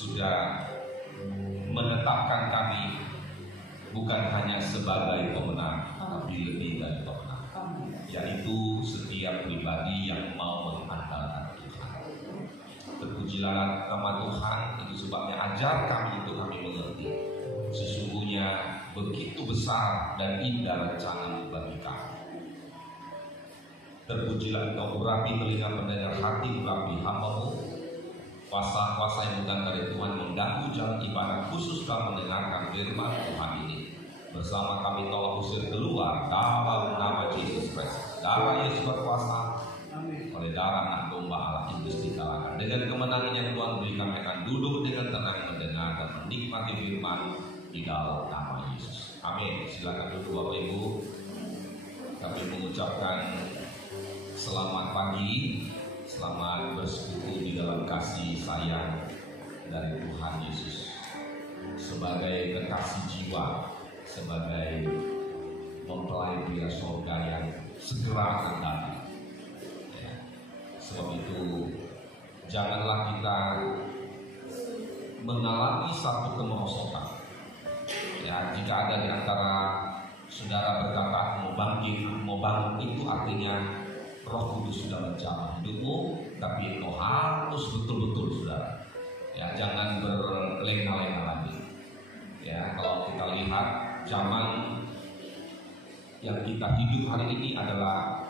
sudah menetapkan kami bukan hanya sebagai pemenang, tapi lebih dari pemenang, yaitu setiap pribadi yang mau mengandalkan Tuhan. Terpujilah nama Tuhan. Itu sebabnya ajar kami itu kami mengerti sesungguhnya begitu besar dan indah rencana bagi kami. Terpujilah Engkau, urapi telinga pendengar hati, urapi hamba-Mu. Kuasa-kuasa yang bukan dari Tuhan mengganggu jalan ibadah, khusus dalam mendengarkan firman Tuhan ini. Bersama kami tolong usir keluar dalam nama Yesus Kristus. Darah Yesus berkuasa. Oleh darah anak domba Allah iblis dikalahkan. Dengan kemenangan yang Tuhan beri, kami akan duduk dengan tenang mendengar dan menikmati firman di dalam nama Yesus. Amin. Silakan duduk Bapak Ibu. Kami mengucapkan selamat pagi, selamat bersekutu di dalam kasih sayang dari Tuhan Yesus. Sebagai kekasih jiwa, sebagai mempelai pria surga yang segera akan datang. Ya. Sebab itu janganlah kita mengalami satu kemerosotan. Ya, jika ada di antara saudara berkata mau bangun, itu artinya Roh Kudus sudah menjamah hidupmu, tapi engkau harus betul-betul, saudara. Ya, jangan berlenga-lenga lagi. Ya, kalau kita lihat zaman yang kita hidup hari ini adalah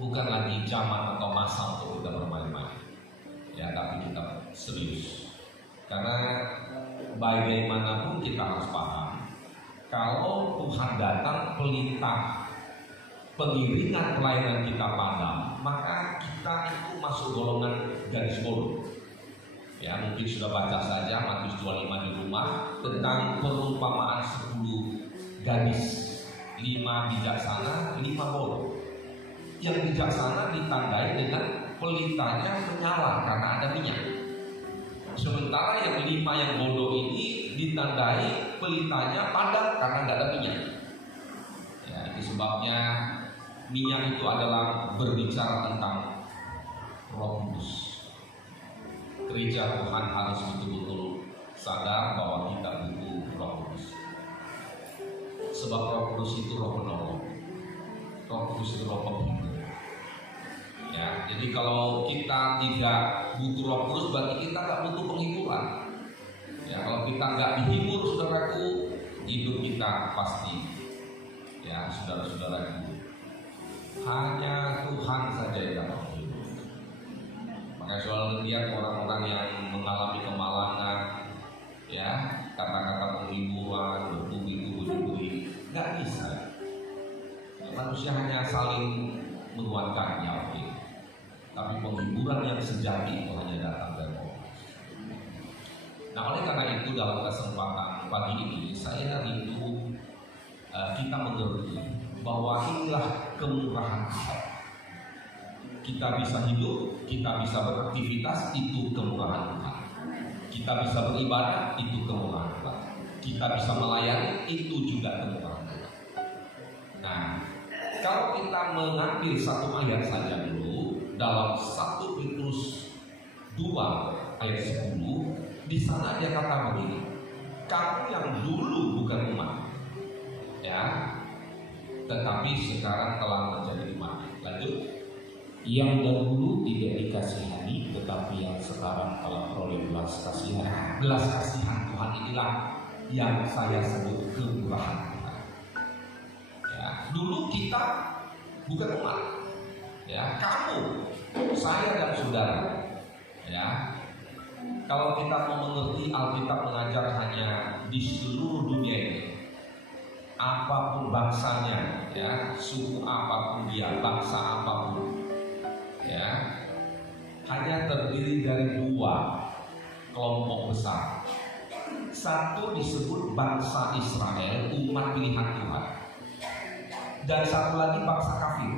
bukan lagi zaman atau masa untuk kita bermain-main. Ya, tapi kita serius. Karena bagaimanapun kita harus paham, kalau Tuhan datang pelintang pengiringan pelayanan kita padam, maka kita itu masuk golongan gadis bodoh. Ya, mungkin sudah baca saja Matius 25 di rumah tentang perumpamaan 10 gadis, 5 bijaksana, 5 bodoh. Yang bijaksana ditandai dengan pelitanya menyala karena ada minyak. Sementara yang 5 yang bodoh ini ditandai pelitanya padam karena nggak ada minyak. Ya, itu sebabnya minyak itu adalah berbicara tentang Roh Kudus. Gereja Tuhan harus betul-betul sadar bahwa kita butuh Roh Kudus. Sebab Roh Kudus itu Roh penolong. Roh Kudus itu Roh penghibur. Ya, jadi kalau kita tidak butuh Roh Kudus, berarti kita nggak butuh penghiburan. Ya, kalau kita nggak dihibur, saudaraku, hidup kita pasti, ya, saudara-saudaraku, hanya Tuhan saja yang dapat menghibur. Makanya selalu lihat orang-orang yang mengalami kemalangan, ya, kata-kata penghiburan, bertubi-tubi, nggak bisa. Manusia hanya saling menguatkan nyawa ini. Tapi penghiburan yang sejati itu hanya datang dari Allah. Nah, oleh karena itu dalam kesempatan pagi ini saya rindu kita mengerti bahwa inilah kemurahan Allah. Kita bisa hidup, kita bisa beraktivitas, itu kemurahan Tuhan. Kita bisa beribadah, itu kemurahan Tuhan. Kita bisa melayani, itu juga kemurahan Tuhan. Nah, kalau kita mengambil satu ayat saja dulu dalam 1 Petrus 2 ayat 10, di sana dia kata begini, kamu yang dulu bukan umat, ya, tetapi sekarang telah menjadi umat. Lanjut. Yang dahulu tidak dikasihani, tetapi yang sekarang telah beroleh belas kasihan. Belas kasihan Tuhan inilah yang saya sebut kemurahan Tuhan. Ya, dulu kita bukan umat. Ya, kamu, saya dan saudara. Ya, kalau kita mau mengerti, Alkitab mengajar hanya di seluruh dunia ini, apapun bangsanya, ya, suku apapun dia, bangsa apapun, ya, hanya terdiri dari 2 kelompok besar. Satu disebut bangsa Israel, umat pilihan Tuhan, dan satu lagi bangsa kafir.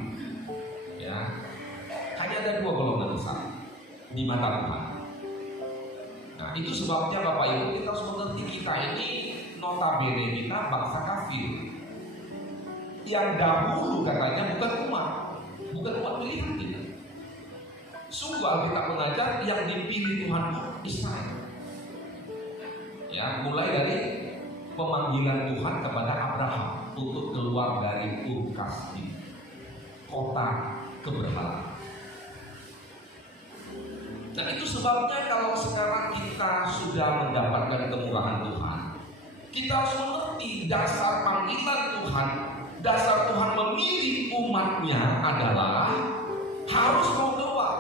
Ya, hanya ada 2 golongan besar di mata Tuhan. Nah, itu sebabnya Bapak Ibu kita harus mengerti, kita ini notabene kita bangsa kafir. Yang dahulu katanya bukan umat pilihan kita. Sungguh Alkitab mengajar yang dipilih Tuhan Israel. Ya, mulai dari pemanggilan Tuhan kepada Abraham untuk keluar dari Ur Kasdim, kota keberhala. Dan itu sebabnya kalau sekarang kita sudah mendapatkan kemurahan Tuhan, kita harus mengerti dasar panggilan Tuhan, dasar Tuhan memilih umatnya adalah harus mau keluar.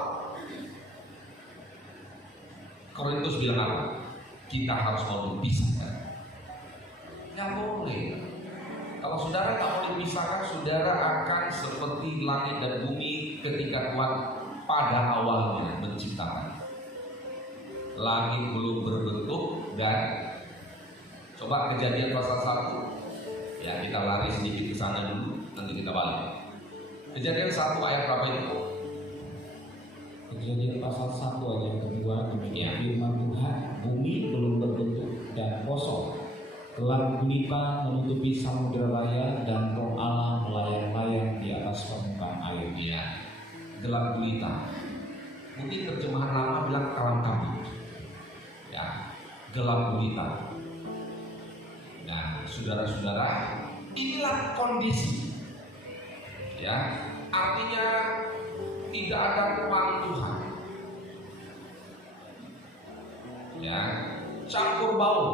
Korintus bilang apa? Kita harus mau dipisahkan. Nggak boleh. Kalau saudara tak mau dipisahkan, saudara akan seperti langit dan bumi ketika Tuhan pada awalnya menciptakan. Langit belum berbentuk dan coba Kejadian pasal 1. Ya, kita lari sedikit ke sana dulu, nanti kita balik. Kejadian 1 ayat berapa itu? Kejadian pasal 1 ayat kedua, demikian firman Tuhan, bumi belum berbentuk dan kosong, gelap gulita menutupi samudera raya, dan Roh Allah melayang-layang di atas permukaan air. Ya, gelap gulita. Mungkin terjemahan lama bilang kelam kabut. Ya, gelap gulita. Nah, saudara-saudara, inilah kondisi. Ya, artinya tidak ada ruang Tuhan. Ya, campur bau.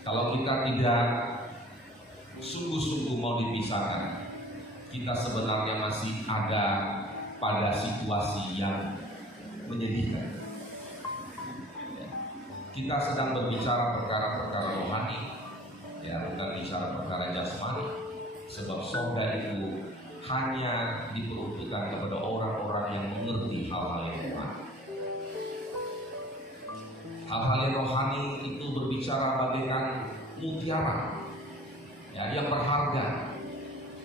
Kalau kita tidak sungguh-sungguh mau dipisahkan, kita sebenarnya masih ada pada situasi yang menyedihkan. Kita sedang berbicara perkara-perkara rohani, ya, bukan bicara perkara jasmani. Sebab sorga itu hanya diperuntukkan kepada orang-orang yang mengerti hal-hal yang rohani. Hal-hal yang rohani itu berbicara bagaikan mutiara, ya, yang berharga.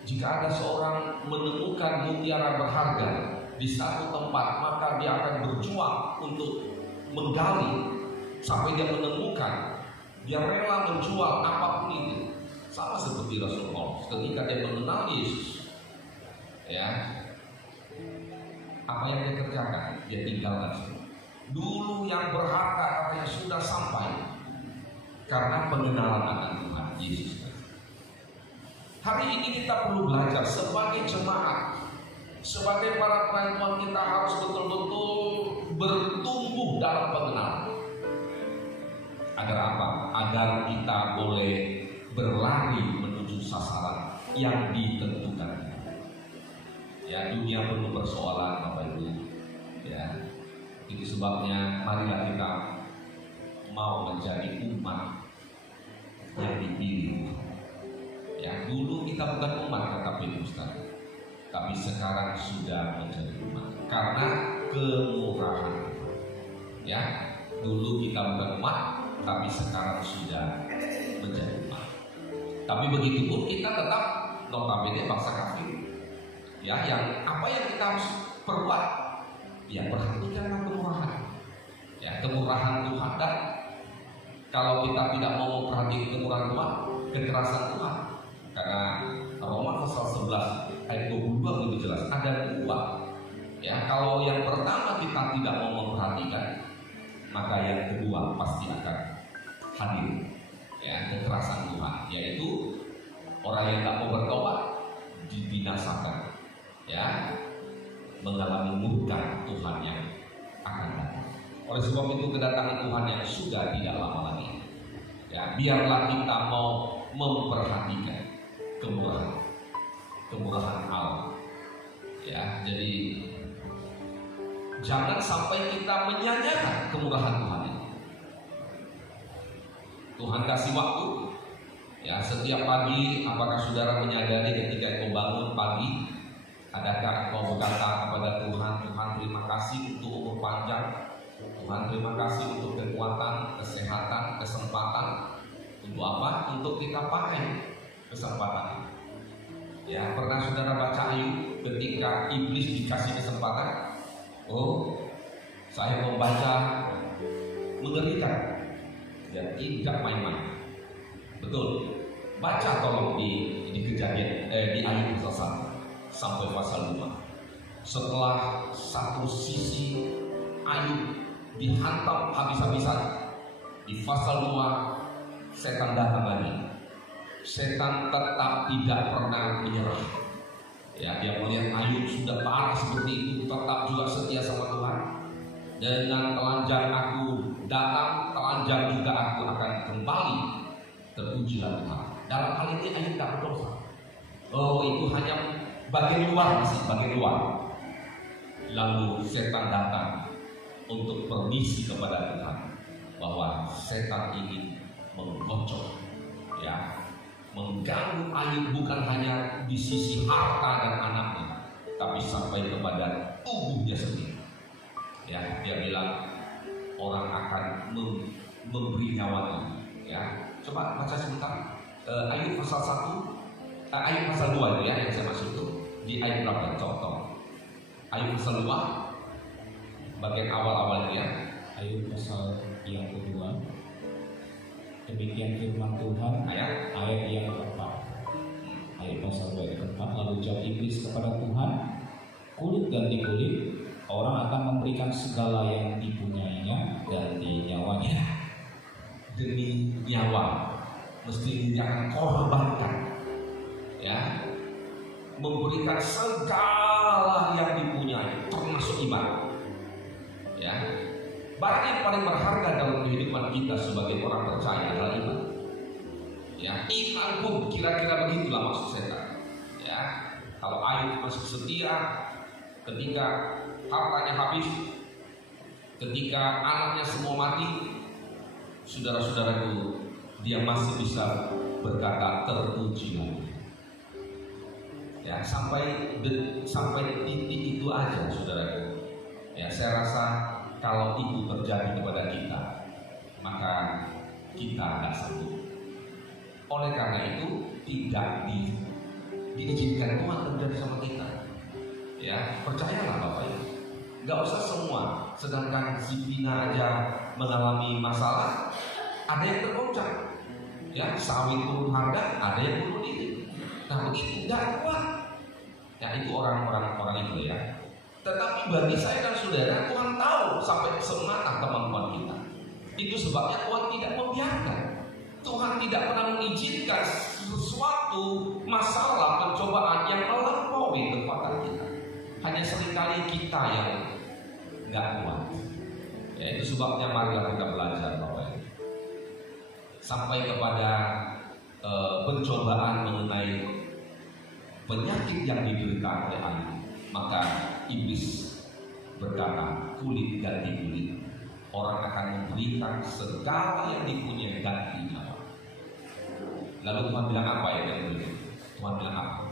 Jika ada seorang menemukan mutiara berharga di satu tempat, maka dia akan berjuang untuk menggali sampai dia menemukan. Dia rela menjual apapun itu. Sama seperti Rasulullah ketika dia mengenal Yesus, ya, apa yang dia kerjakan? Dia tinggalkan semua. Dulu yang berharga katanya sudah sampai karena pengenalan akan Tuhan Yesus. Hari ini kita perlu belajar sebagai jemaat, sebagai para pelayan Tuhan, kita harus betul-betul bertumbuh dalam pengenalan. Agar apa? Agar kita boleh berlari menuju sasaran yang ditentukan. Ya, dunia penuh persoalan, Bapak Ibu. Ya, itu sebabnya marilah kita mau menjadi umat yang dipilih. Ya, dulu kita bukan umat kata Petrus, tapi sekarang sudah menjadi umat karena kemurahan. Ya, dulu kita bukan umat, tapi sekarang sudah menjadi umat. Tapi begitu pun kita tetap notabene bangsa kafir. Ya, yang apa yang kita harus perbuat? Ya, perhatikanlah kemurahan. Ya, kemurahan Tuhan. Dan kalau kita tidak mau memperhatikan kemurahan Tuhan, kekerasan Tuhan. Karena Roma pasal 11 ayat 22 lebih jelas. Ada dua. Ya, kalau yang pertama kita tidak mau memperhatikan, maka yang kedua pasti akan hadir. Ya, kekerasan Tuhan, yaitu orang yang tak mau bertobat dibinasakan. Ya, mengalami murka Tuhan yang akan datang. Oleh sebab itu kedatangan Tuhan yang sudah tidak lama lagi. Ya, biarlah kita mau memperhatikan kemurahan Allah. Ya, jadi jangan sampai kita menyanyiakan kemurahan Tuhan ini. Tuhan kasih waktu. Ya, setiap pagi, apakah saudara menyadari ketika kau bangun pagi, adakah kau berkata kepada Tuhan, Tuhan terima kasih untuk umur panjang, Tuhan terima kasih untuk kekuatan, kesehatan, kesempatan. Untuk apa? Untuk kita pakai kesempatan. Ya, pernah saudara baca Ayub ketika iblis dikasih kesempatan? Oh, saya membaca mengerikan dan tidak main-main. Betul. Baca tolong di Kejadian di Ayub pasal 1 sampai pasal 5. Setelah satu sisi Ayub dihantam habis-habisan. Di pasal 2 setan datang lagi. Setan tetap tidak pernah menyerah. Ya, dia melihat Ayub sudah parah seperti itu, tetap juga setia sama Tuhan. Dengan telanjang aku datang, telanjang juga aku akan kembali. Terpujilah Tuhan. Dalam hal ini Ayub tidak berdosa. Oh, itu hanya bagian luar sih, bagian luar. Lalu setan datang untuk permisi kepada Tuhan bahwa setan ingin menggocok, ya, mengganggu Ayub bukan hanya di sisi harta dan anaknya, tapi sampai kepada tubuhnya sendiri. Ya, dia bilang orang akan memberi nyawanya. Ya, coba baca sebentar. Ayub pasal 1, Ayub pasal 2 ya yang saya maksud itu. Di ayat berapa? Contoh. Ayub pasal 2 bagian awal-awalnya. Ayub pasal yang kedua. Demikian firman Tuhan ayat yang keempat. Ayat pasal 2 ayat keempat. Lalu jawab iblis kepada Tuhan, kulit ganti kulit, orang akan memberikan segala yang dipunyainya ganti nyawanya. Demi nyawa mesti dia akan korbankan, ya, memberikan segala yang dipunyai termasuk iman. Ya, barang yang paling berharga dalam kehidupan kita sebagai orang percaya adalah iman. Ya, iman pun kira-kira begitulah maksud setan. Ya, kalau Ayub masih setia ketika hartanya habis, ketika anaknya semua mati, saudara-saudaraku, dia masih bisa berkata terpujilah. Ya, sampai titik itu aja, saudaraku. Ya, saya rasa kalau itu terjadi kepada kita, maka kita tidak sanggup. Oleh karena itu tidak diizinkan Tuhan terjadi sama kita. Ya, percayalah Bapak Ibu. Gak usah semua. Sedangkan si Pina aja mengalami masalah, ada yang tergoncang. Ya, sawit turun harga, ada yang bunuh diri. Nah, begitu gak kuat. Ya, itu orang-orang itu ya. Tetapi bagi saya dan saudara, Tuhan tahu sampai semana kemampuan kita. Itu sebabnya Tuhan tidak membiarkan. Tuhan tidak pernah mengizinkan sesuatu masalah, pencobaan yang melampaui kekuatan kita. Hanya seringkali kita yang nggak kuat. Ya, itu sebabnya marilah kita belajar Bapak Ibu. Sampai kepada pencobaan mengenai penyakit yang diderita oleh Ayub, maka iblis berkata, kulit ganti kulit, orang akan memberikan segala yang dipunyai ganti nyawa. Lalu Tuhan bilang apa ya? Tuhan bilang apa?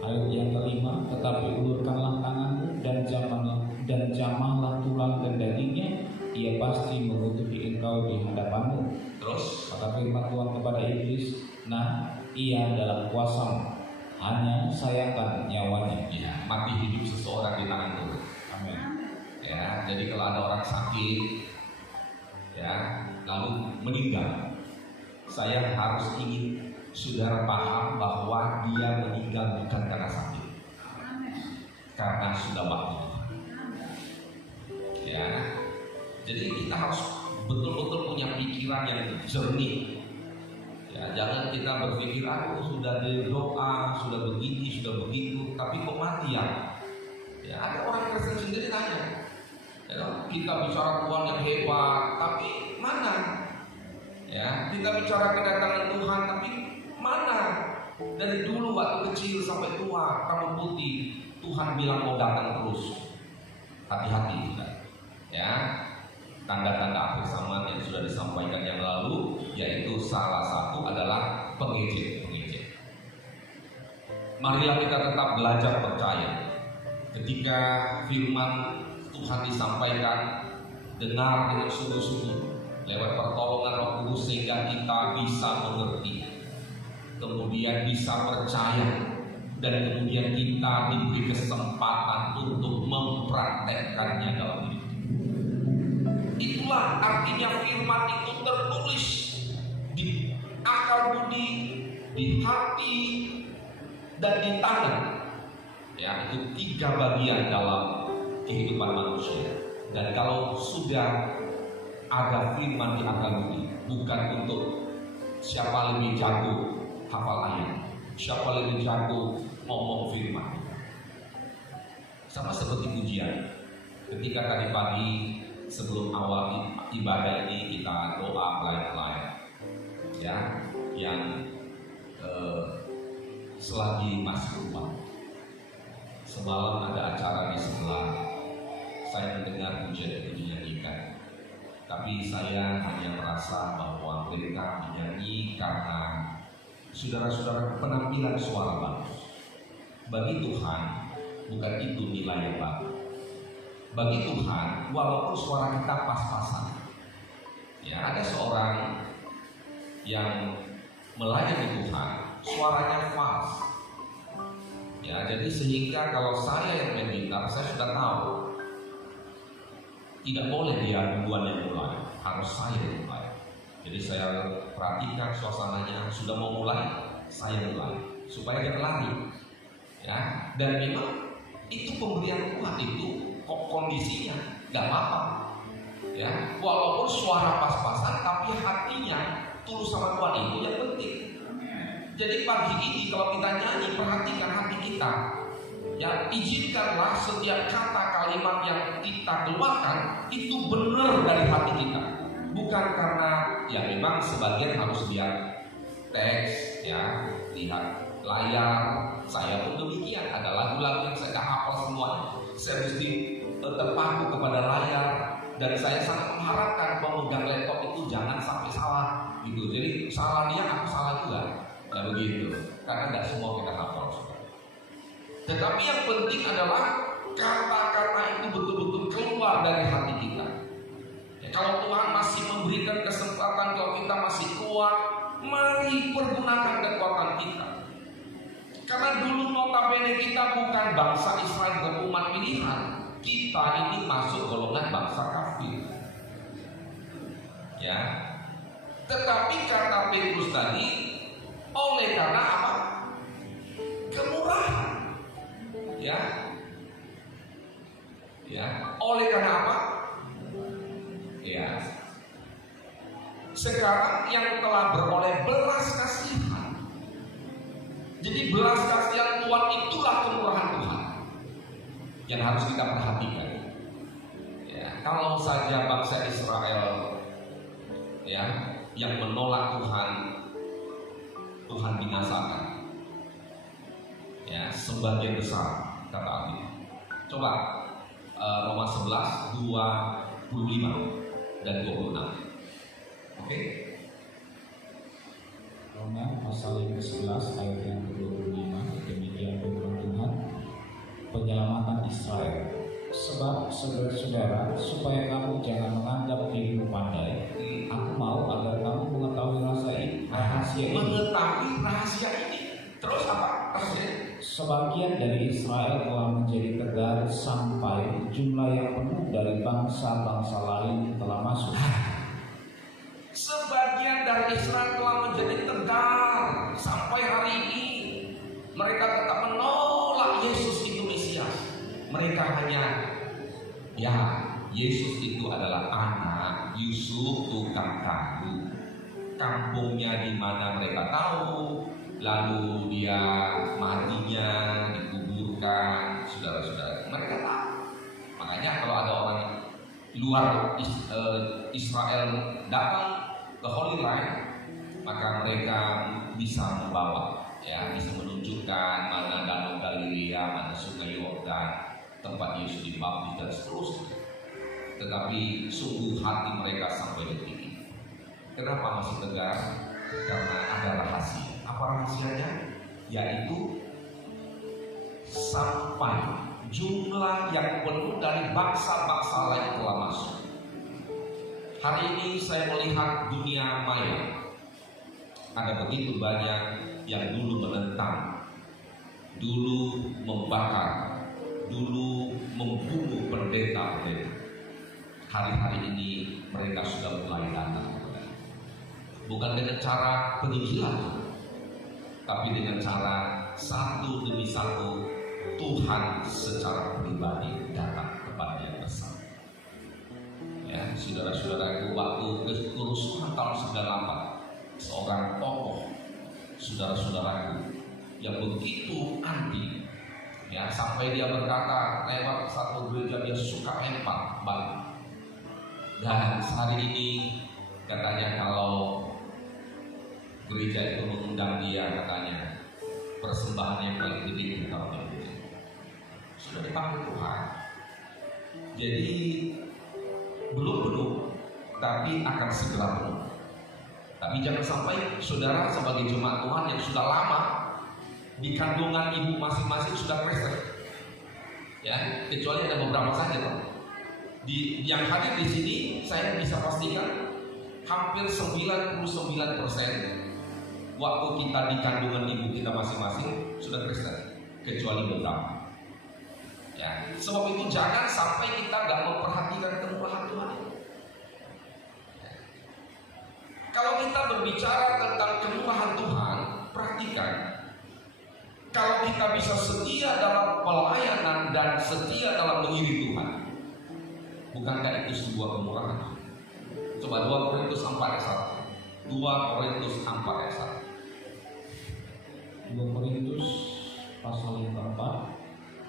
Ayat yang kelima, tetapi ulurkanlah tanganmu dan jamahlah tulang dan dagingnya, ia pasti menutupi engkau di hadapanmu. Terus maka firman Tuhan kepada iblis, nah, ia dalam kuasamu, hanya sayangkan nyawanya. Ya, mati hidup seseorang di tangan Tuhan. Amin. Ya, jadi kalau ada orang sakit, ya, lalu meninggal, saya harus ingin saudara paham bahwa dia meninggal bukan karena sakit, karena sudah waktunya. Ya, jadi kita harus betul-betul punya pikiran yang jernih. Ya, jangan kita berpikir aku sudah berdoa, sudah begini, sudah begitu, tapi kok mati ya? Ya, ada orang Kristen sendiri tanya, ya, kita bicara Tuhan yang hebat, tapi mana? Ya, kita bicara kedatangan Tuhan, tapi mana? Dari dulu waktu kecil sampai tua, kamu putih, Tuhan bilang mau datang terus. Hati-hati, ya. Tanda-tanda akhir zaman yang sudah disampaikan yang lalu, yaitu salah satu adalah pengejek. Marilah kita tetap belajar percaya. Ketika firman Tuhan disampaikan, dengar dengan sungguh-sungguh lewat pertolongan Roh Kudus sehingga kita bisa mengerti, kemudian bisa percaya, dan kemudian kita diberi kesempatan untuk mempraktekkannya dalam hidup. Itulah artinya firman itu tertulis di akal budi, di hati, dan di tangan. Ya, itu 3 bagian dalam kehidupan manusia. Dan kalau sudah ada firman di akal budi, bukan untuk siapa lebih jago hafal ayat, siapa lebih jago ngomong firman. Sama seperti ujian. Ketika tadi pagi sebelum awal ibadah ini kita doa lain-lain, ya, yang selagi masih rumah. Semalam ada acara di sebelah, saya mendengar pujian itu dinyanyikan. Tapi saya hanya merasa bahwa mereka menyanyi karena saudara-saudara penampilan suara bagus. Bagi Tuhan bukan itu nilai yang bagus. Bagi Tuhan walaupun suara kita pas-pasan. Ya, ada seorang yang melayani Tuhan, suaranya pas. Ya, jadi sehingga kalau saya yang main gitar, saya sudah tahu tidak boleh dia duluan yang mulai, harus saya yang mulai. Jadi saya perhatikan suasananya, sudah mau mulai, saya mulai supaya dia lari. Ya, dan memang itu pemberian Tuhan, itu kondisinya nggak apa-apa. Ya, walaupun suara pas-pasan, tapi hatinya tulus sama Tuhan, itu yang penting. Jadi pagi ini kalau kita nyanyi, perhatikan hati kita. Ya, izinkanlah setiap kata kalimat yang kita keluarkan itu benar dari hati kita. Bukan karena ya memang sebagian harus lihat teks, ya, lihat layar. Saya pun demikian. Ada lagu-lagu yang saya tak hafal semuanya. Saya mesti terpaku kepada layar. Dan saya sangat mengharapkan pemegang laptop itu jangan sampai salah gitu. Jadi salah dia, aku salah juga. Ya begitu. Karena tidak semua kita hafal. Tetapi yang penting adalah kata-kata itu betul-betul keluar dari hati kita. Ya, kalau Tuhan masih memberikan kesempatan, kalau kita masih kuat, mari pergunakan kekuatan kita. Karena dulu notabene kita bukan bangsa Israel dan umat pilihan. Kita ini masuk golongan bangsa kafir. Ya. Tetapi kata Petrus tadi, oleh karena apa? Kemurahan. Ya, ya. Oleh karena apa? Ya. Sekarang yang telah beroleh belas kasihan. Jadi belas kasihan Tuhan itulah kemurahan Tuhan yang harus kita perhatikan. Ya, kalau saja bangsa Israel, ya, yang menolak Tuhan, Tuhan binasakan. Ya, sebagian besar. Kata Alkitab. Coba Roma 11, 25 dan 26. Oke? Roma pasal yang ke-11 ayat yang ke-25. Demikian firman Tuhan, penyelamatan Israel. Sebab saudara-saudara, supaya kamu jangan menganggap dirimu pandai, aku mau agar kamu mengetahui rahasia ini. Mengetahui rahasia ini. Terus apa? Sebagian dari Israel telah menjadi tegar sampai jumlah yang penuh dari bangsa-bangsa lain telah masuk. Sebagian dari Israel telah menjadi tegar sampai hari ini. Mereka tetap menolak Yesus itu Mesias. Mereka hanya, ya, Yesus itu adalah anak Yusuf tukang kayu. Kampungnya di mana mereka tahu. Lalu dia matinya dikuburkan, saudara-saudara. Mereka tahu. Makanya kalau ada orang luar Israel datang ke Holy Land, maka mereka bisa membawa, ya, bisa menunjukkan mana Danau Galilea, mana Sungai Yordan, tempat Yesus dibaptis dan seterusnya. Tetapi sungguh hati mereka sampai detik ini. Kenapa masih tegar? Karena ada rahasia. Apa rahasianya? Yaitu sampai jumlah yang penuh dari bangsa-bangsa lain telah masuk. Hari ini saya melihat dunia maya. Ada begitu banyak yang dulu menentang, dulu membakar, dulu membunuh pendeta-pendeta. Hari-hari ini mereka sudah mulai datang. Bukan dengan cara penginjilan, tapi dengan cara satu demi satu Tuhan secara pribadi datang kepada yang bersama. saudara-saudaraku, waktu kerusuhan tahun 98, seorang tokoh, saudara-saudaraku, yang begitu anti, ya, sampai dia berkata lewat satu gereja dia suka lempar batu. Dan hari ini katanya kalau gereja itu mengundang dia, katanya persembahan yang paling gede di tahun ini sudah dipanggil Tuhan. Jadi belum penuh, tapi akan segera penuh. Tapi jangan sampai saudara sebagai jemaat Tuhan yang sudah lama di kandungan ibu masing-masing sudah Kristen, ya, kecuali ada beberapa saja, Pak. Yang hadir di sini saya bisa pastikan hampir 99% waktu kita di kandungan ibu kita masing-masing sudah Kristen, kecuali beberapa. Ya, sebab itu jangan sampai kita gak memperhatikan kemurahan Tuhan. Ya. Kalau kita berbicara tentang kemurahan Tuhan, perhatikan. Kalau kita bisa setia dalam pelayanan dan setia dalam mengikuti Tuhan, bukankah itu sebuah kemurahan? Coba 2 Korintus 4 ayat 1. 2 Korintus 4 ayat 1. 2 Korintus pasal yang keempat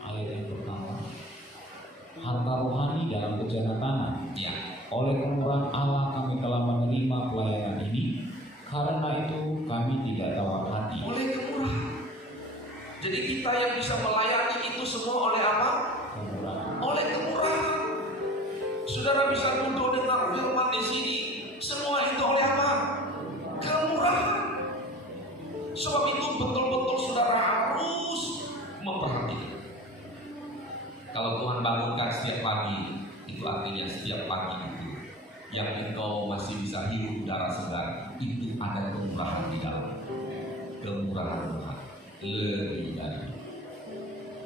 ayat yang pertama. Harta rohani dalam bejana tangan. Ya. Oleh kemurahan Allah kami telah menerima pelayanan ini. Karena itu kami tidak tawar hati. Oleh kemurahan. Jadi kita yang bisa melayani itu semua oleh apa? Kemurahan. Oleh kemurahan. Saudara bisa duduk dengar firman di sini, semua itu oleh apa? Kemurahan. Sebab itu betul-betul saudara harus memperhatikan. Kalau Tuhan bangunkan setiap pagi, itu artinya setiap pagi itu yang engkau masih bisa hirup udara segar, itu ada kemurahan di dalam. Kemurahan Tuhan lebih dari.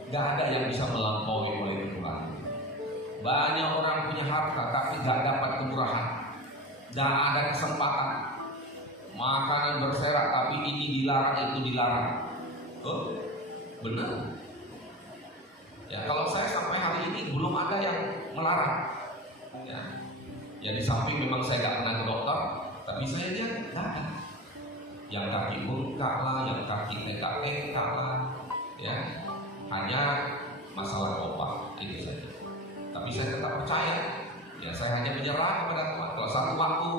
Gak ada yang bisa melampaui oleh kemurahan. Banyak orang punya harta tapi gak dapat kemurahan. Gak ada kesempatan. Makanan berserak tapi ini dilarang, itu dilarang. Oh, benar. Ya, kalau saya sampai hari ini belum ada yang melarang. Ya di samping memang saya gak pernah ke dokter, tapi saya lihat gak ada. Yang kaki bengkak lah, yang kaki teka-teka lah, ya, hanya masalah obat itu saja. Tapi saya tetap percaya. Ya, saya hanya menyerah kepada Tuhan. Kalau satu waktu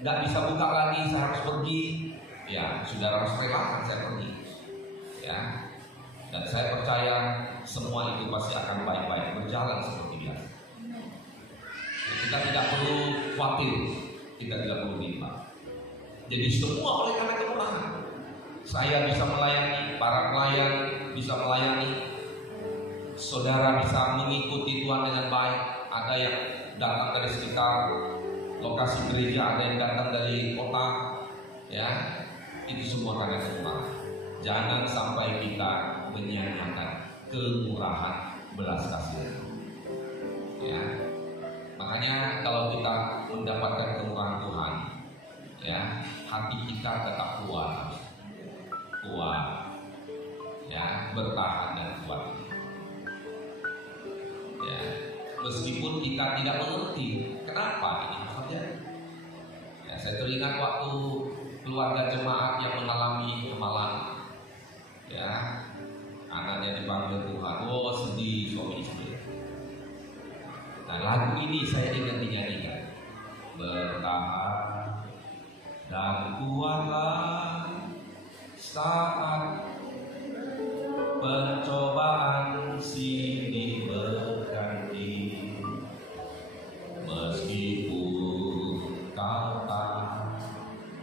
nggak bisa buka lagi, saya harus pergi. Ya, saudara harus relakan saya pergi. Ya, dan saya percaya semua itu pasti akan baik-baik berjalan seperti biasa. Kita tidak perlu khawatir, kita tidak perlu bimbang. Jadi semua oleh karena kemurahan. Saya bisa melayani, para pelayan bisa melayani, saudara bisa mengikuti Tuhan dengan baik. Ada yang datang dari sekitar lokasi gereja, ada yang datang dari kota, ya, itu semua karena kemurahan. Jangan sampai kita menyia-nyiakan kemurahan belas kasihan. Ya, makanya kalau kita mendapatkan kemurahan Tuhan, ya, hati kita tetap kuat, ya, bertahan dan kuat. Ya, meskipun kita tidak mengerti kenapa ini maksudnya. Ya, saya teringat waktu keluarga jemaat yang mengalami kemalangan. Ya, anaknya dipanggil Tuhan, oh sedih suami istri. Nah, lagu ini saya ingat dinyanyikan. Bertahan dan kuatlah saat pencobaan silih berganti, meskipun kau tak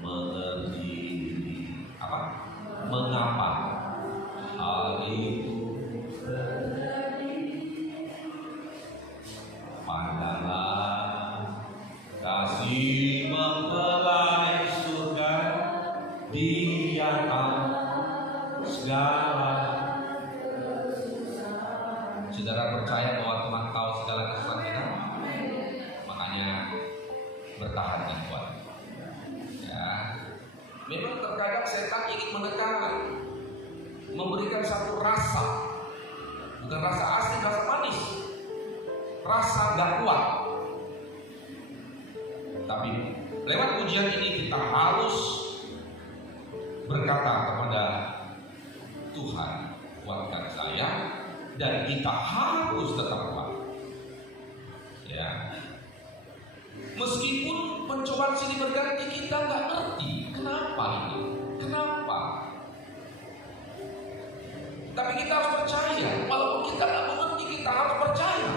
mengerti mengapa hal itu terjadi. Pandanglah kasih mempelai surga di atas segala. Saudara percaya bahwa Tuhan tahu segala kesusahan kita? Makanya bertahan dan kuat. Ya, memang terkadang setan ingin menekan, memberikan satu rasa, bukan rasa asli, rasa manis, rasa gak kuat. ujian ini kita harus berkata kepada Tuhan, kuatkan saya, dan kita harus tetap kuat. Ya. Meskipun pencobaan silih berganti, kita nggak ngerti kenapa ini, kenapa. Tapi kita harus percaya, walaupun kita nggak mengerti, kita harus percaya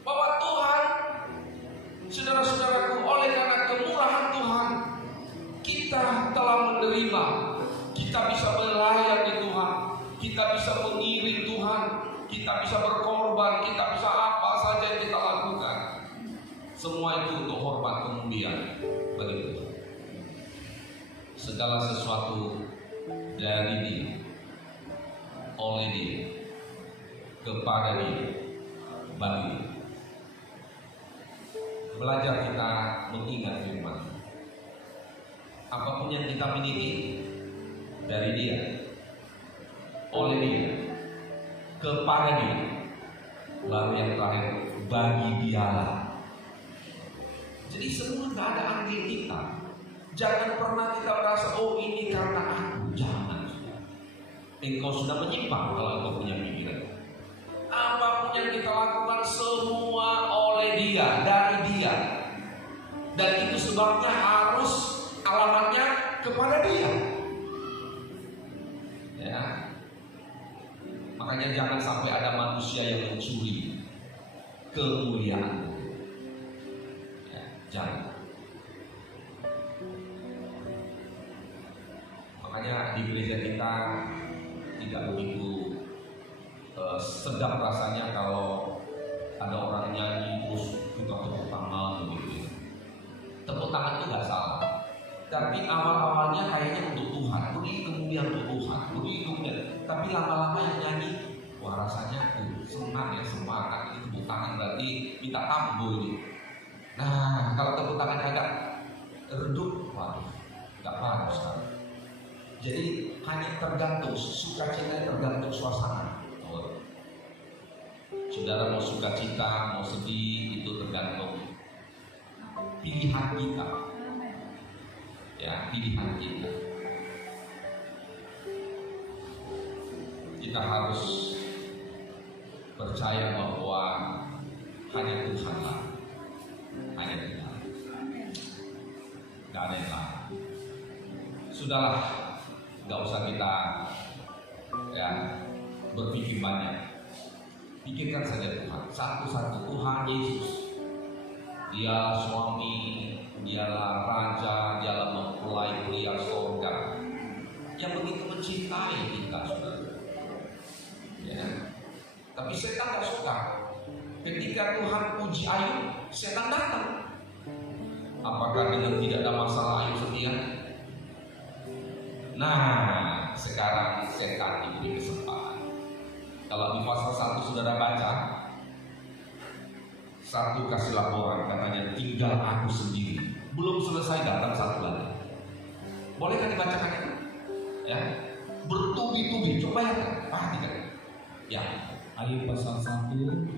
bahwa Tuhan, saudara-saudaraku, oleh karena kemurahan Tuhan, kita telah menerima, kita bisa melayani Tuhan, kita bisa mengiring Tuhan, kita bisa berkorban, kita bisa apa saja yang kita lakukan. Semua itu untuk hormat kemuliaan bagi Tuhan. Segala sesuatu dari Dia, oleh Dia, kepada Dia, bagi Dia. Belajar kita mengingat firman. Apapun yang kita miliki dari Dia, oleh Dia, kepada Dia, lalu yang terakhir bagi Dialah. Jadi semua gak ada andil kita. Jangan pernah kita merasa, oh ini karena aku. Jangan. Engkau sudah menyimpang kalau engkau punya pikiran. Apapun yang kita lakukan semua oleh Dia, dari Dia. Dan itu sebabnya harus alamatnya kepada Dia. Ya. Makanya jangan sampai ada manusia yang mencuri kemuliaan. Ya, jangan. Makanya di gereja kita tidak begitu sedap rasanya kalau ada orang nyanyi terus kita tepuk tangan begitu. Tepuk tangan itu nggak salah, tapi awal-awalnya kayaknya untuk Tuhan, beri kemuliaan untuk Tuhan, beri kemuliaan. Tapi lama-lama yang nyanyi, wah rasanya senang ya, semangat. Ini tepuk tangan berarti minta tambo ini. Nah kalau tepuk tangan agak redup, waduh, nggak bagus kan. Jadi hanya tergantung, sukacita tergantung suasana. Saudara mau sukacita, mau sedih, itu tergantung pilihan kita. Ya, pilihan kita. Kita harus percaya bahwa hanya Tuhanlah, hanya Tuhan. Gak ada yang lain. Sudahlah, gak usah kita ya berpikir banyak. Pikirkan saja Tuhan, satu-satu Tuhan Yesus. Dialah suami, Dialah raja, Dialah mempelai pria surga yang begitu mencintai kita, saudara. Ya. Tapi setan gak suka. Ketika Tuhan uji Ayub, setan datang. Apakah dengan tidak ada masalah Ayub setia? Nah, sekarang setan diberi kesempatan. Kalau di pasal 1 saudara baca, 1 kasih laporan, katanya tinggal aku sendiri. Belum selesai datang satu lagi. Boleh kan dibacakan itu? Ya, bertubi-tubi. Coba ya, perhatikan. Ya, Ayub pasal 1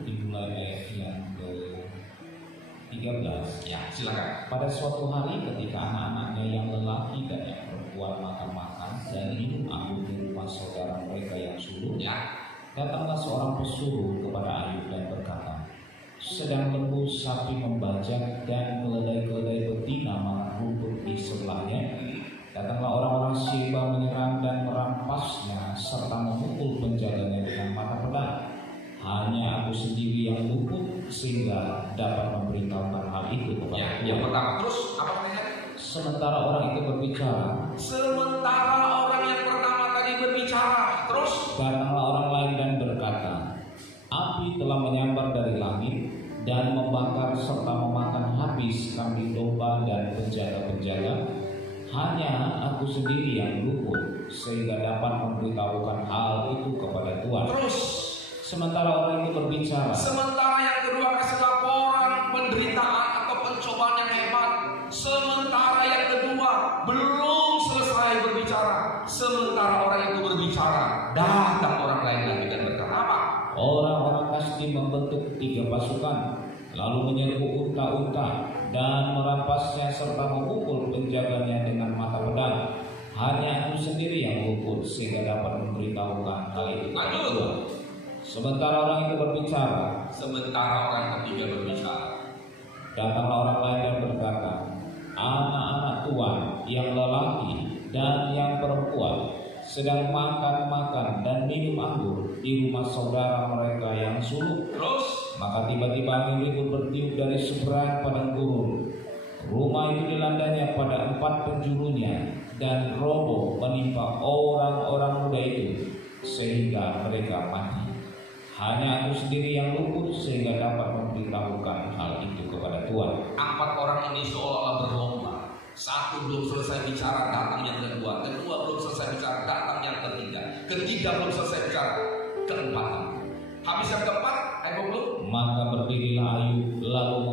dimulai ayat yang ke-13. Ya, silakan. Pada suatu hari ketika anak-anaknya yang lelaki dan yang perempuan makan-makan dan minum anggur di rumah saudara mereka yang sulung, Ya. datanglah seorang pesuruh kepada Ayub dan berkata, sedang lembu sapi membajak dan keledai-keledai betina makan rumput di sebelahnya. Datanglah orang-orang Sheba menyerang dan merampasnya serta memukul penjaganya dengan mata pedang. Hanya aku sendiri yang luput sehingga dapat memberitahukan hal itu kepada Ya, Tuhan. yang pertama terus apa katanya? Sementara orang itu berbicara, Sementara orang yang pertama tadi berbicara, terus datanglah orang lain dan berkata, api telah menyambar dari langit dan membakar serta memakan habis kambing domba dan penjaga-penjaga. Hanya aku sendiri yang luput sehingga dapat memberitahukan hal itu kepada Tuhan. terus Sementara orang itu berbicara, sementara yang kedua kasih laporan penderitaan atau pencobaan yang hebat. Sementara yang kedua belum selesai berbicara. Sementara orang itu berbicara, datang orang lain lagi dan berkata apa? orang-orang Kasdi membentuk 3 pasukan, lalu menyerbu unta-unta dan merampasnya serta memukul penjaganya dengan mata pedang. Hanya aku sendiri yang luput sehingga dapat memberitahukan hal itu. Lanjut. Sementara orang itu berbicara, Sementara orang ketiga berbicara, datanglah orang lain dan berkata, anak-anak tuan yang lelaki dan yang perempuan sedang makan dan minum anggur di rumah saudara mereka yang suluk. terus Maka tiba-tiba angin ribut bertiup dari seberang padang gurun. Rumah itu dilandanya pada 4 penjurunya dan roboh menimpa orang-orang muda itu sehingga mereka mati. Hanya aku sendiri yang luput sehingga dapat memberitahukan hal itu kepada Tuhan. 4 orang ini seolah-olah berlomba. Satu belum selesai bicara, datang yang kedua. Kedua belum selesai bicara, datang yang ketiga. Ketiga belum selesai bicara, keempat. Habis yang keempat, belum. Maka berdirilah Ayub lalu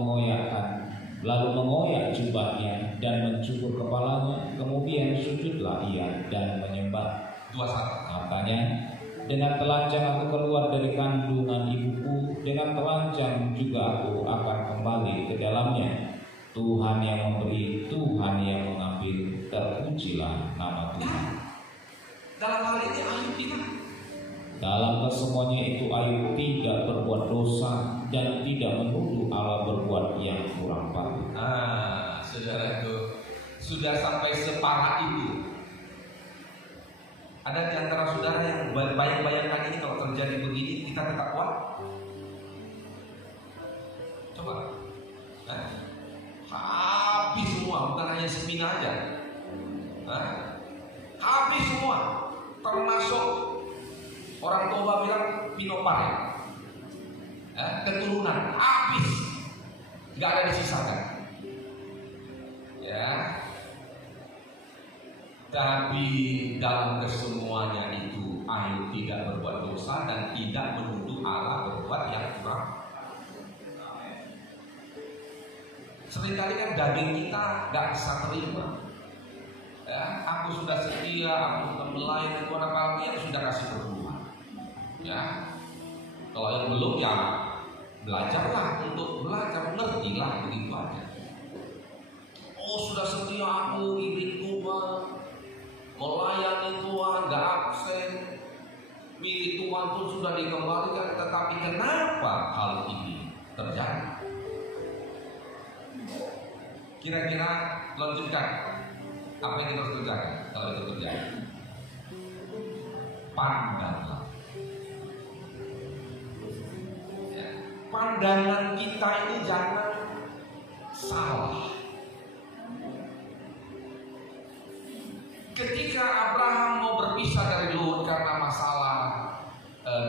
mengoyak jubahnya dan mencukur kepalanya. Kemudian sujudlah ia dan menyembah. 21. Katanya, dengan telanjang aku keluar dari kandungan ibuku, dengan telanjang juga aku akan kembali ke dalamnya. Tuhan yang memberi, Tuhan yang mengambil, terpujilah nama Tuhan. Dalam hal ini Ayub tidak. Dalam kesemuanya itu Ayub tidak berbuat dosa dan tidak menuduh Allah berbuat yang kurang patut. Saudaraku, sudah sampai separah itu. Ada di antara saudara yang bayang-bayangkan ini kalau terjadi begini kita tetap kuat? Coba. Habis semua, bukan hanya semina aja. Habis semua, termasuk orang tua bilang pinopare, keturunan habis, nggak ada disisakan. Ya. Tapi dalam kesemuanya itu Ayub tidak berbuat dosa dan tidak menuduh Allah berbuat yang kurang. Seringkali kan daging kita gak bisa terima. Ya, aku sudah setia, aku sudah melayani Tuhan, apalagi yang sudah kasih berbuat. Ya, kalau yang belum ya belajarlah untuk belajar, ngertilah begitu aja. Oh sudah setia aku iring Tuhan, melayani Tuhan, gak absen, milik Tuhan pun sudah dikembalikan, tetapi kenapa hal ini terjadi? Kira-kira lanjutkan apa yang kita harus kerjakan kalau itu terjadi? Pandanglah. Ya, pandangan kita ini jangan salah. Ketika Abraham mau berpisah dari Lot karena masalah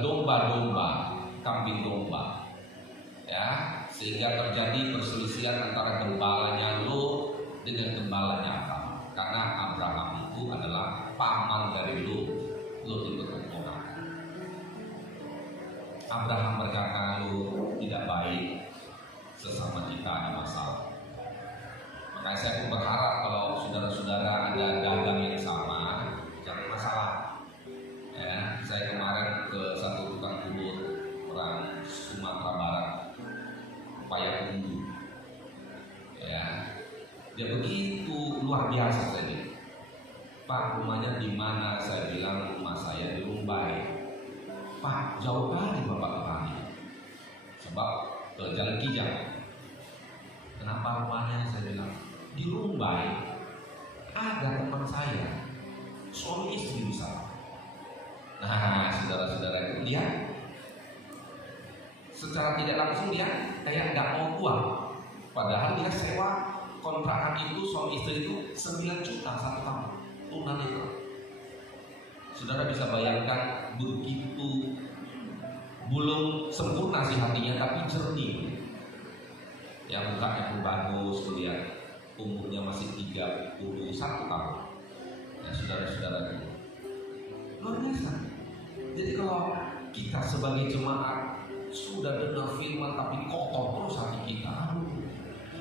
domba-domba, kambing domba, ya, sehingga terjadi perselisihan antara gembalanya Lot dengan gembalanya Abraham. Karena Abraham itu adalah paman dari Lot. Lot itu keponakan. Abraham berkata, Lot tidak baik, sesama kita ada masalah. Makanya saya pun berharap kalau saudara-saudara ada dagang yang sama, jangan masalah. Ya, saya kemarin ke satu tukang kubur orang Sumatera Barat, Payakumbuh. Ya, dia begitu luar biasa saja. Pak, rumahnya di mana? Saya bilang rumah saya di Rumbai. Pak, jauh kali Bapak kemari. Sebab ke Jalan Kijang. Kenapa rumahnya? Saya bilang di Rumbai ada teman saya, suami istri bisa. Nah, saudara-saudara itu lihat, secara tidak langsung dia kayak nggak mau uang, padahal dia sewa kontrakan itu suami istri itu 9 juta 1 tahun tunan itu. Saudara bisa bayangkan begitu belum sempurna sih hatinya tapi jernih. Yang mukanya pun bagus, lihat umurnya masih 31 tahun. Ya saudara-saudara itu luar biasa. Jadi kalau kita sebagai jemaat sudah dengar firman tapi kotor terus hati kita,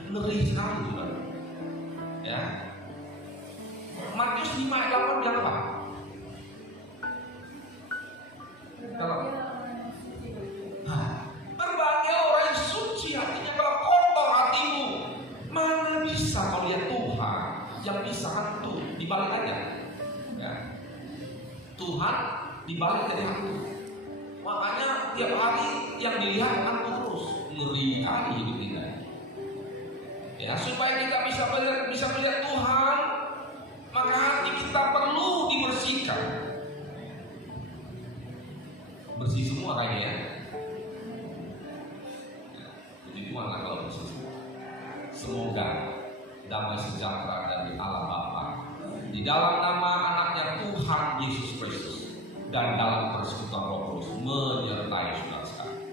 ngeri sekali juga. Ya. Matius 5 ayat 8 bilang apa? Kalau berbahagia orang yang suci hatinya, kalau Tuhan dibalik jadi hantu. Makanya tiap hari yang dilihat hantu terus, ngeri kali hidup kita. Ya, supaya kita bisa melihat Tuhan, maka hati kita perlu dibersihkan. Bersih semua kayaknya ya. Puji Tuhan lah kalau bersih semua. Semoga damai sejahtera dari Allah Bapa di dalam nama anaknya Tuhan Yesus Kristus dan dalam persekutuan Roh Kudus menyertai saudara sekalian.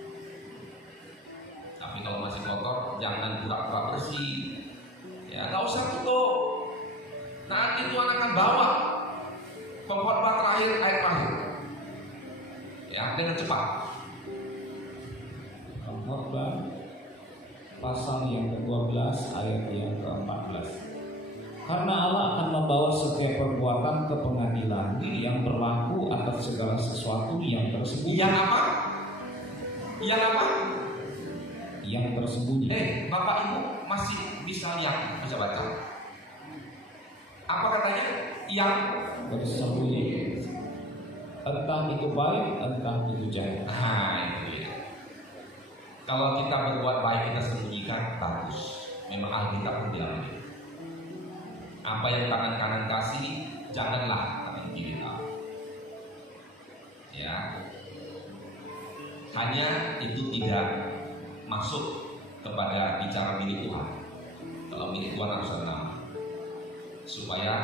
Tapi kalau masih kotor, jangan pura-pura bersih. Ya, nggak usah tutup. Nanti Tuhan akan bawa pengkhotbah terakhir, ayat terakhir. Ya, dengan cepat. Pengkhotbah pasal yang ke-12 ayat yang ke-14. Karena Allah akan membawa setiap perbuatan ke pengadilan yang berlaku atas segala sesuatu yang tersembunyi. Yang apa? Yang apa? Yang tersembunyi. Bapak Ibu masih bisa lihat, bisa baca. Apa katanya? Yang tersembunyi. Entah itu baik, entah itu jahat. Nah, itu dia. Kalau kita berbuat baik kita sembunyikan, bagus. Memang Alkitab pun bilang begitu. Apa yang tangan kanan kasih, janganlah tangan kiri tahu. Ya, hanya itu tidak masuk kepada bicara milik Tuhan. Kalau milik Tuhan harus ada nama, supaya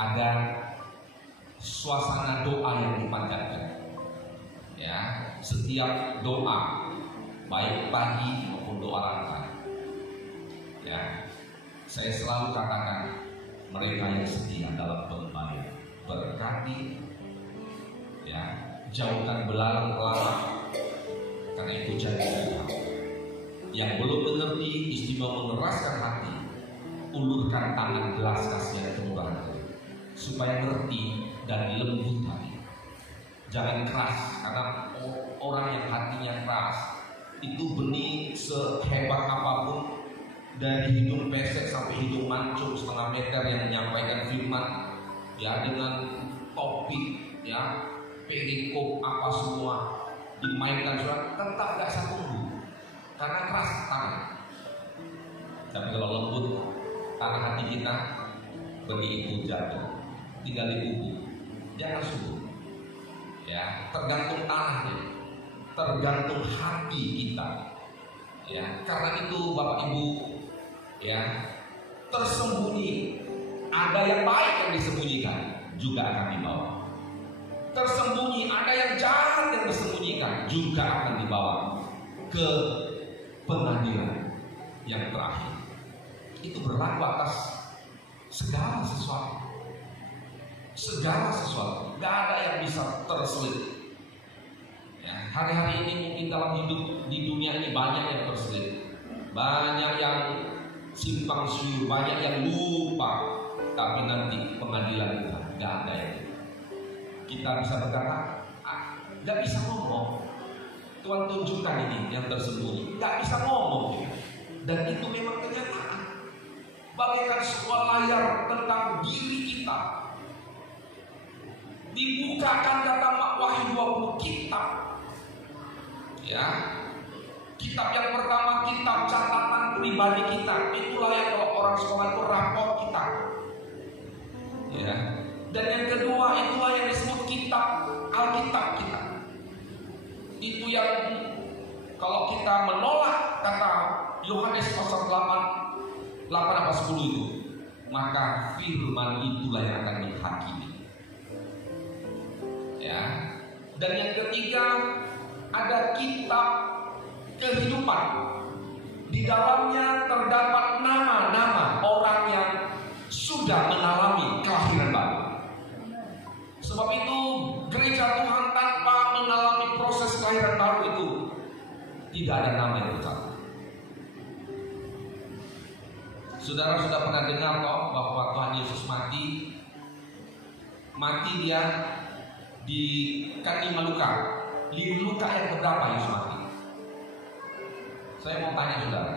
ada suasana doa yang dipanjatkan. Ya, setiap doa, baik pagi maupun doa rangka. Ya, saya selalu katakan mereka yang setia dalam pembayaran berkati, ya, jauhkan belalang-belalang, karena itu jadi Tuhan. Yang belum mengerti istimewa mengeraskan hati, ulurkan tangan belas kasihan kemurahan supaya mengerti dan lembut hati. Jangan keras, karena orang yang hatinya keras itu benih sehebat apapun, dari hidung pesek sampai hidung mancung setengah meter yang menyampaikan firman, ya, dengan topik, ya, perikop apa semua dimainkan surat, tetap gak satu tumbuh karena keras tangan. Tapi kalau lembut tanah hati kita, benih itu jatuh, tinggal dipupuk, jangan subur. Ya, tergantung tanahnya, tergantung hati kita. Ya, karena itu Bapak Ibu, ya, tersembunyi, ada yang baik yang disembunyikan juga akan dibawa. Tersembunyi, ada yang jahat yang disembunyikan juga akan dibawa ke pengadilan yang terakhir. Itu berlaku atas segala sesuatu. Segala sesuatu, gak ada yang bisa terselip. Ya, hari-hari ini mungkin dalam hidup di dunia ini banyak yang terselip, banyak yang simpang siur, banyak yang lupa. Tapi nanti pengadilan Tuhan gak ada yang kita bisa berkata, gak bisa ngomong. Tuhan tunjukkan ini yang tersembunyi, gak bisa ngomong. Dan itu memang kenyataan. Bagaikan sebuah layar tentang diri kita. Dibukakan kata Wahyu 20 kitab. Ya, kitab yang pertama kitab catatan pribadi kita. Itulah yang kalau orang sekolah itu rapor kita. Ya. Dan yang kedua itulah yang disebut kitab Alkitab kita. Itu yang kalau kita menolak kata Yohanes pasal 8 apa 10 itu, maka firman itulah yang akan dihakimi. Ya. Dan yang ketiga ada kitab kehidupan. Di dalamnya terdapat nama-nama orang yang sudah mengalami kelahiran baru. Sebab itu gereja Tuhan tanpa mengalami proses kelahiran baru itu tidak ada nama yang tercatat. Saudara sudah pernah dengar kok bahwa Tuhan Yesus mati dia di Lima Luka. Di Luka yang keberapa Yesus mati? Saya mau tanya saudara.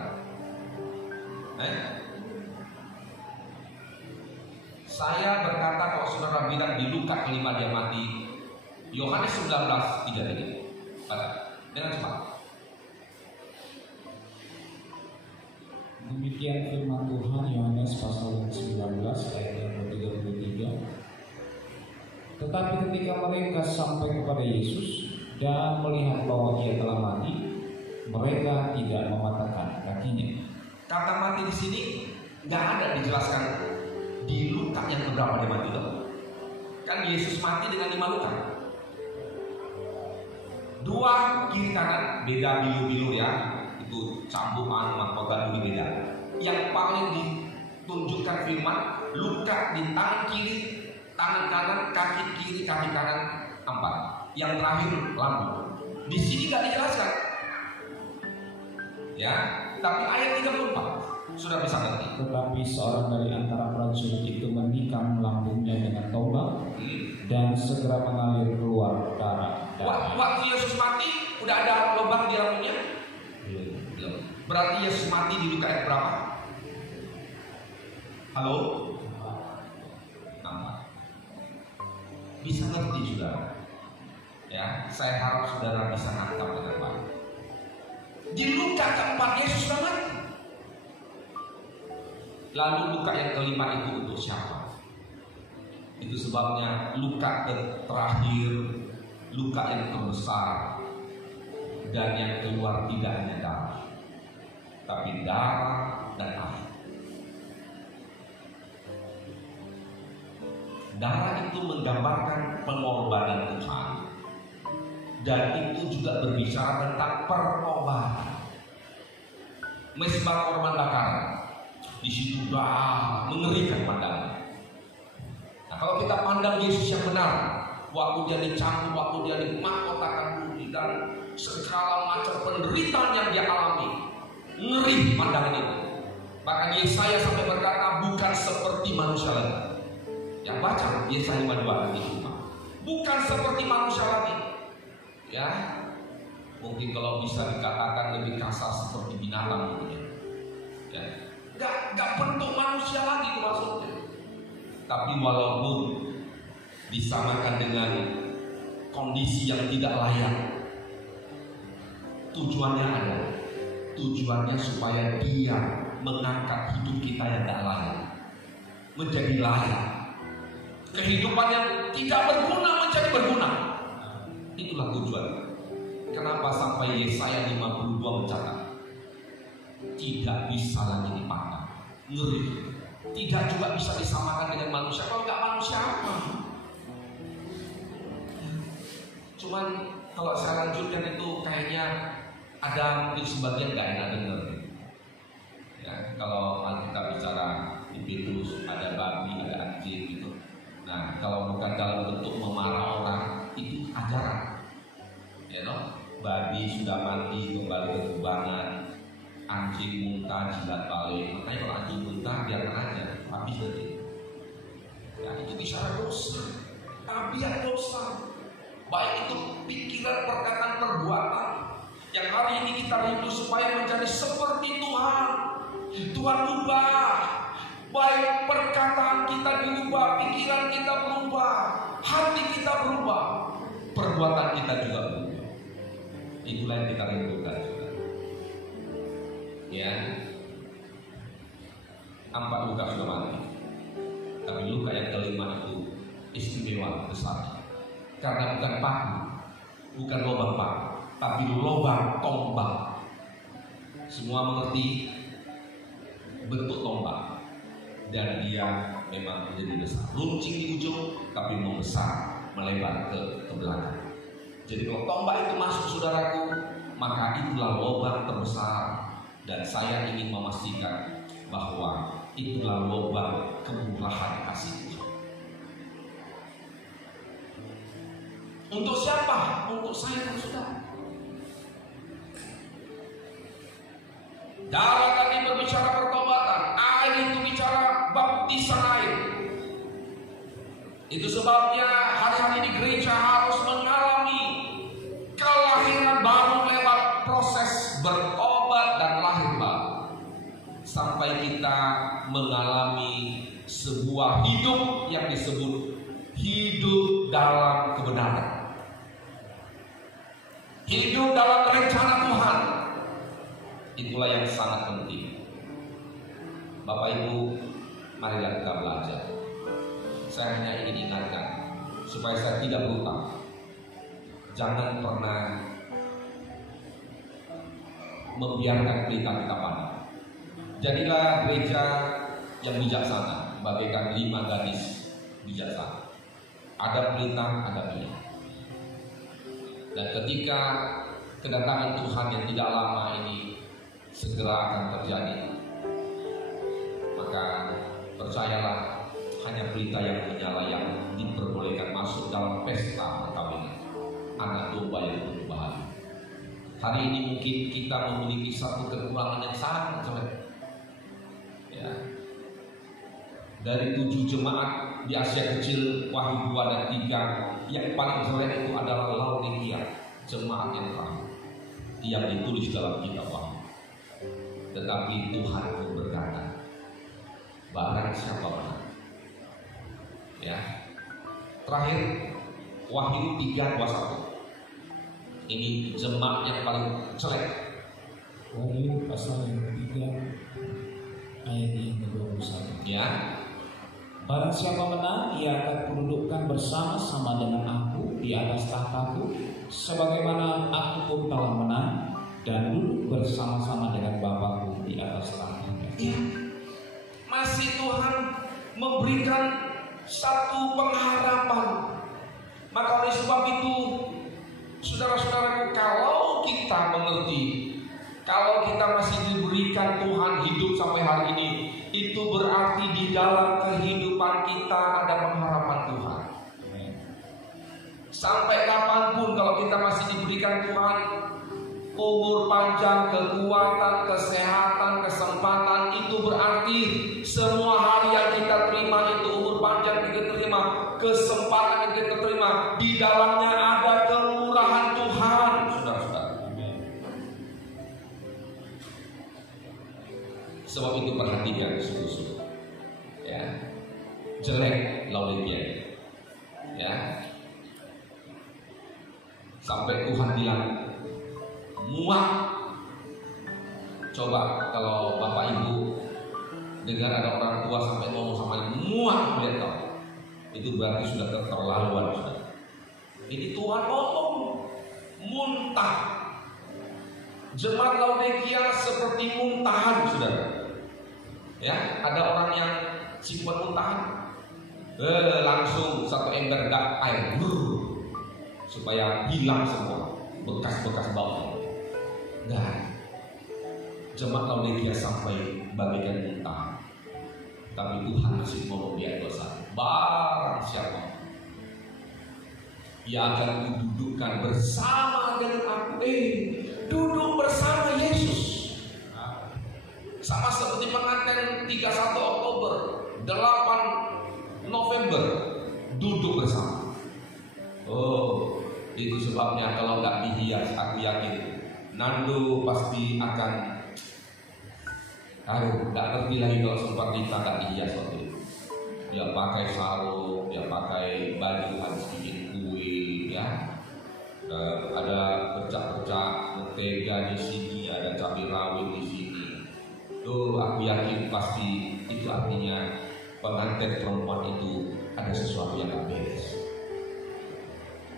Saya berkata kalau saudara bilang di Luka kelima dia mati, Yohanes 19:3. Baca dengan cepat. Demikian firman Tuhan, Yohanes pasal 19 ayat yang ke-33. Tetapi ketika mereka sampai kepada Yesus dan melihat bahwa ia telah mati, mereka tidak mematahkan kakinya. Kata mati di sini nggak ada dijelaskan di luka yang keberapa dia mati loh. Kan Yesus mati dengan 5 luka. 2 kiri kanan beda bilu-bilu ya, itu cambukan mahkota dulu beda. Yang paling ditunjukkan firman luka di tangan kiri, tangan kanan, kaki kiri, kaki kanan 4. Yang terakhir lambung. Di sini nggak dijelaskan. Ya, tapi ayat 34 sudah bisa ngerti. Tetapi seorang dari antara prajurit itu menikam lambungnya dengan tombak dan segera mengalir keluar darah. Waktu Yesus mati udah ada lubang di lambungnya? Belum. Berarti Yesus mati di luka ayat berapa? Halo? 4. Bisa ngerti saudara? Ya, saya harap saudara bisa nangkap dengan baik. Di luka keempat Yesus sudah mati. Lalu luka yang kelima itu untuk siapa? Itu sebabnya luka terakhir, luka yang terbesar, dan yang keluar tidak hanya darah, tapi darah dan air. Darah itu menggambarkan pengorbanan Tuhan, dan itu juga berbicara tentang pertobatan. Mezbah korban bakaran, di situ dah mengerikan pandangan. Nah, kalau kita pandang Yesus yang benar, waktu dia dicambuk, waktu dia dimahkotakan bumi dan segala macam penderitaan yang dia alami, ngeri pandangan itu. Bahkan Yesaya sampai berkata bukan seperti manusia lagi. Yang baca Yesaya 52 itu, bukan seperti manusia lagi. Ya, mungkin kalau bisa dikatakan lebih kasar seperti binatang gitu ya. Gak bentuk manusia lagi itu maksudnya. Tapi walaupun disamakan dengan kondisi yang tidak layak, tujuannya ada. Tujuannya supaya dia mengangkat hidup kita yang tidak layak menjadi layak. Kehidupan yang tidak berguna menjadi berguna. Itulah tujuan. Kenapa sampai Yesaya 52 mencatat tidak bisa lagi dipandang, ngeri. Tidak juga bisa disamakan dengan manusia. Kalau nggak manusia apa? Cuman kalau saya lanjutkan itu kayaknya ada mungkin sebagian nggak enak dengar. Ya, kalau kita bicara di Petrus ada babi, ada anjing gitu. Nah, kalau bukan dalam bentuk memarah orang, itu ajaran. Ya loh, babi sudah mati kembali ke kubangan, anjing muntah jilat balik. Makanya kalau anjing muntah biarkan aja, habis nanti. Ya, itu bicara dosa, tabiat dosa. Baik itu pikiran, perkataan, perbuatan yang hari ini kita rindu supaya menjadi seperti Tuhan. Tuhan ubah. Baik perkataan kita diubah, pikiran kita berubah, hati kita berubah, perbuatan kita juga berubah. Itulah yang kita rindukan. Ya, 4 luka sudah mati, tapi luka yang kelima itu istimewa besar, karena bukan paku, bukan lubang paku, tapi lubang tombak. Semua mengerti bentuk tombak. Dan dia memang menjadi besar, runcing di ujung tapi membesar, melebar ke belakang. Jadi kalau tombak itu masuk saudaraku, maka itulah lubang terbesar. Dan saya ingin memastikan bahwa itulah lubang kemurahan kasih Tuhan. Untuk siapa? Untuk saya dan saudara. Darah tadi berbicara pertobatan, air itu bicara baptisan air. Itu sebabnya hari-hari ini gereja harus mengalami kelahiran baru lewat proses bertobat dan lahir baru, sampai kita mengalami sebuah hidup yang disebut hidup dalam kebenaran, hidup dalam rencana Tuhan. Itulah yang sangat penting. Bapak Ibu, marilah kita belajar. Saya hanya ingin ingatkan supaya saya tidak lupa. Jangan pernah membiarkan pelita kita padam. Jadilah gereja yang bijaksana, bagaikan 5 gadis bijaksana. Ada pelita, ada minyak. Dan ketika kedatangan Tuhan yang tidak lama ini segera akan terjadi, maka percayalah, hanya pelita yang menyala yang diperbolehkan masuk dalam pesta perkawinan anak domba yang penuh bahagia. Hari ini mungkin kita memiliki satu kekurangan yang sangat jelek. Ya. Dari 7 jemaat di Asia Kecil, Wahyu 2 dan 3, yang paling jelek itu adalah Laodikia, jemaat yang terakhir, yang ditulis dalam kitab Wahyu. Tetapi Tuhan pun berkata, barang siapa menang. Ya. Terakhir, Wahyu 3:21. Ini jemaat yang paling jelek. Wahyu pasal yang ketiga ayat yang ke-21. Ya. Barang siapa menang, ia akan kududukkan bersama-sama dengan aku di atas tahtaku, sebagaimana aku pun telah menang dan duduk bersama-sama dengan Bapakku di atas tahta. Ya. Masih Tuhan memberikan satu pengharapan. Maka oleh sebab itu, saudara-saudaraku, kalau kita mengerti, kalau kita masih diberikan Tuhan hidup sampai hari ini, itu berarti di dalam kehidupan kita ada pengharapan Tuhan. Sampai kapanpun kalau kita masih diberikan Tuhan umur panjang, kekuatan, kesehatan, kesempatan, itu berarti semua hari yang kita terima itu umur panjang yang kita terima, kesempatan yang kita terima, di dalamnya ada kemurahan Tuhan, saudara-saudara. Sebab itu perhatikan sungguh-sungguh. Ya, jelek Laodikia. Ya, sampai Tuhan bilang muak. Coba kalau Bapak Ibu dengar ada orang tua sampai ngomong sama muak, lihat kau, itu berarti sudah keterlaluan, sudah. Ini Tuhan ngomong muntah. Jemaat Laodikia seperti muntahan, saudara. Ya, ada orang yang simpan muntahan, langsung satu ember air, supaya hilang semua bekas-bekas bau. Nah, jemaat Laodikia sampai bagaikan muntah, tapi Tuhan masih mau membiarkan dosa. Barang siapa ia akan dudukkan bersama dengan aku. Duduk bersama Yesus. Sama seperti pengantin 31 Oktober, 8 November, duduk bersama. Oh, itu sebabnya kalau nggak dihias, aku yakin Nando pasti akan, nggak ngerti lagi kalau sempat kita nggak dihias waktu itu. Dia pakai sarung, dia pakai baju habis bikin kue, ya. Ada bercak-bercak mentega di sini, ada cabai rawit di sini. Tuh, aku yakin pasti itu artinya pengantin perempuan itu ada sesuatu yang gak beres.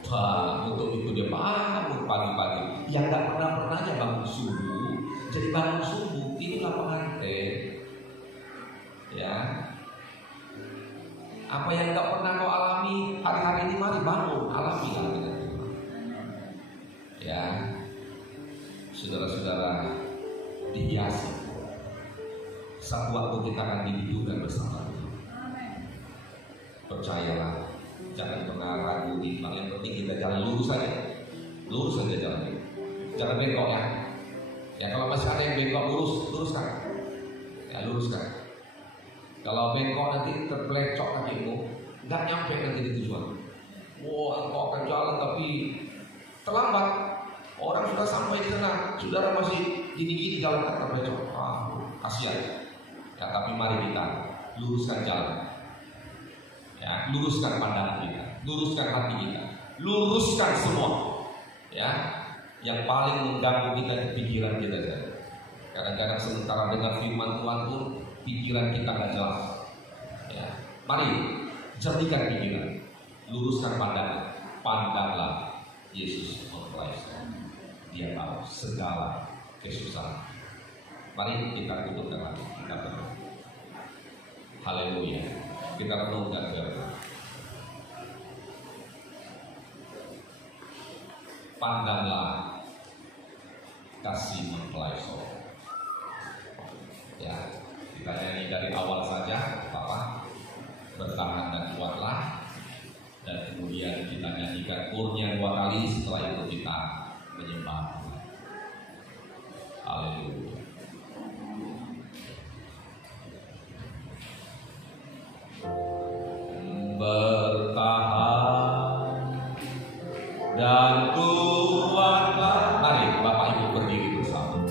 Wah, untuk itu dia bangun pagi-pagi. Yang gak pernahnya bangun subuh, jadi bangun subuh, itulah pengantin. Ya, apa yang gak pernah kau alami hari-hari ini, mari bangun, alami lah dengan Tuhan. Ya, saudara-saudara, dihiasi. Satu waktu kita akan dihidupkan bersama Tuhan. Percayalah, jangan pernah ragu. Yang penting kita jalan lurus saja, lurus saja jalannya, jangan bengkok ya. Ya, kalau masih ada yang bengkok, luruskan. Ya, luruskan. Kalau bengkok nanti terpelecok kakimu, nggak nyampe nanti di tujuan. Wah, engkau akan jalan tapi terlambat. Orang sudah sampai di sana, saudara masih gini-gini jalan terpelecok. Kasihan. Ya, tapi mari kita luruskan jalan. Ya, luruskan pandangan kita, luruskan hati kita, luruskan semua. Ya, yang paling mengganggu kita di pikiran kita. Kadang-kadang sementara dengar firman Tuhan pun pikiran kita nggak jelas. Ya, mari jernihkan pikiran, luruskan pandangan, pandanglah Yesus mempelai sorga. Dia tahu segala kesusahan. Mari kita kuduskan lagi, kita berdoa. Haleluya. Kita renungkan firman. Pandanglah kasih mempelai sorga. Ya, kita nyanyi dari awal saja, Bapak. Bertahan dan kuatlah. Dan kemudian kita nyanyikan kurnya 2 kali. Setelah itu kita menyembah. Haleluya. Bertahan dan kuatlah. Mari Bapak Ibu berdiri bersama.